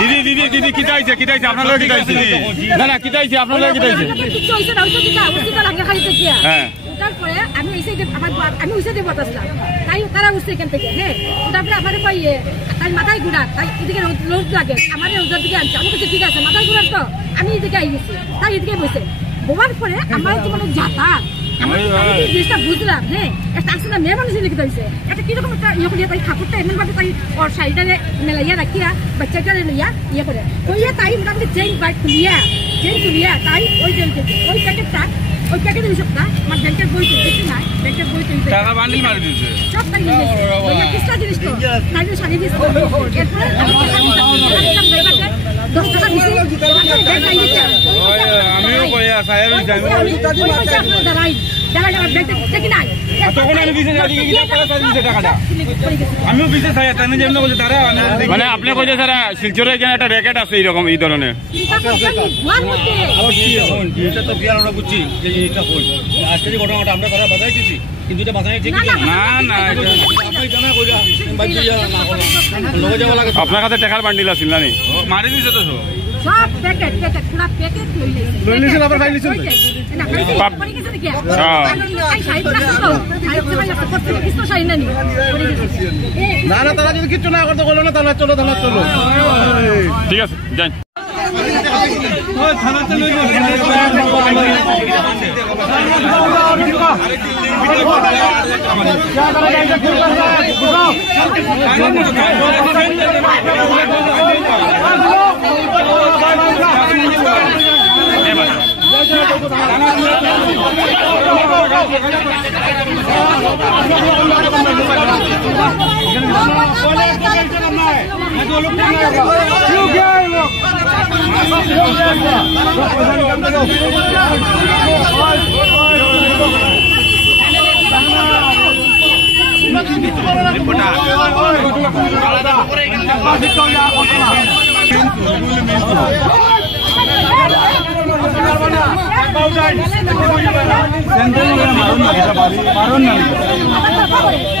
দিদি দিদি দিদি কিতাইছে কিতাইছে আপনারা কিতাইছে না না কিতাইছে আপনারা কিতাইছে কিছু হইছে না হইছে কিতা হসপিটাল আগে খালি থেকে হ্যাঁ তারপরে আমি এসে যে আমার আমি উসে দিয়ে বতাসলাম তাই তারা উসে এখান থেকে হ্যাঁ তারপরে আমার পাইয়ে তাই মাথায় ঘুরা তাই এদিকে লোড লাগে আমার ওদের দিকে আনছে আমি কিছু ঠিক আছে মাথায় ঘুরার তো আমি এদিকে আই গেছি তাই এদিকে বসে বোবার পরে আমার জীবনে যাতা আমি জিনিসটা বুঝলাম হ্যাঁ একটা আসলে মেয়ে মানুষ লিখে দিয়েছে এটা কিরকম একটা ইয়ে করিয়া তাই ঠাকুরটা এমন ভাবে তাই ওর শাড়িটা মেলাইয়া রাখিয়া বাচ্চাটা লইয়া ইয়ে করে কইয়া তাই মোটামুটি চেইন বাইক খুলিয়া তাই ওই জেল থেকে ওই প্যাকেটটা ওই প্যাকেটে সবটা আমার ব্যাংকের বই তুলতে নাই ব্যাংকের বই তুলতে টাকা বান্ডিল মারি দিয়েছে সব তাই নিয়ে ওই কিস্তা জিনিস তো তাই শাড়ি দিয়েছে এরপরে আমি 10 টাকা দিছি আমিও কইয়া সাহেব জানি আমিও বিশেষ মানে আপনি কইছে স্যার শিলচরে এখানে একটা র্যাকেট আছে এইরকম এই ধরনের বুঝছি যে জিনিসটা হল আজকে যে ঘটনাটা আমরা তারা বাধাই দিচ্ছি কিন্তু এটা বাধাই ঠিক না না আপনার কাছে টাকার বান্ডিল আছিল না নি মারি দিছে তো সব প্যাকেট প্যাকেট পুরো প্যাকেট লই নিছেন আবার খাই নিছেন না পাপ পড়ে গেছে দেখি আই সাইড রাখো তো সাইড সবাই করতে কিছু সাইড না নি না না তারা যদি কিছু না করতে বলো না তাহলে চলো ঠিক আছে যান ওই থানাতে লই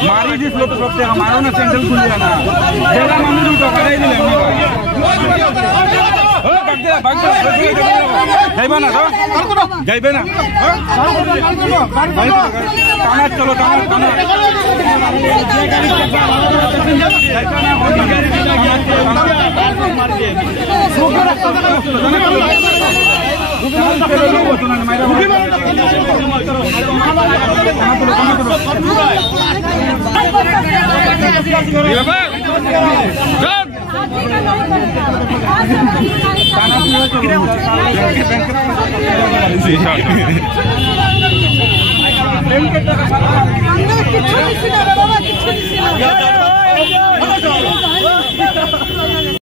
মারি দিছিল তো সব টাকা মারো না স্যান্ডেল খুলে না জেলা মানুষ টাকা দিয়ে দিলেন যাইবা না যাইবে না টানা চলো টানা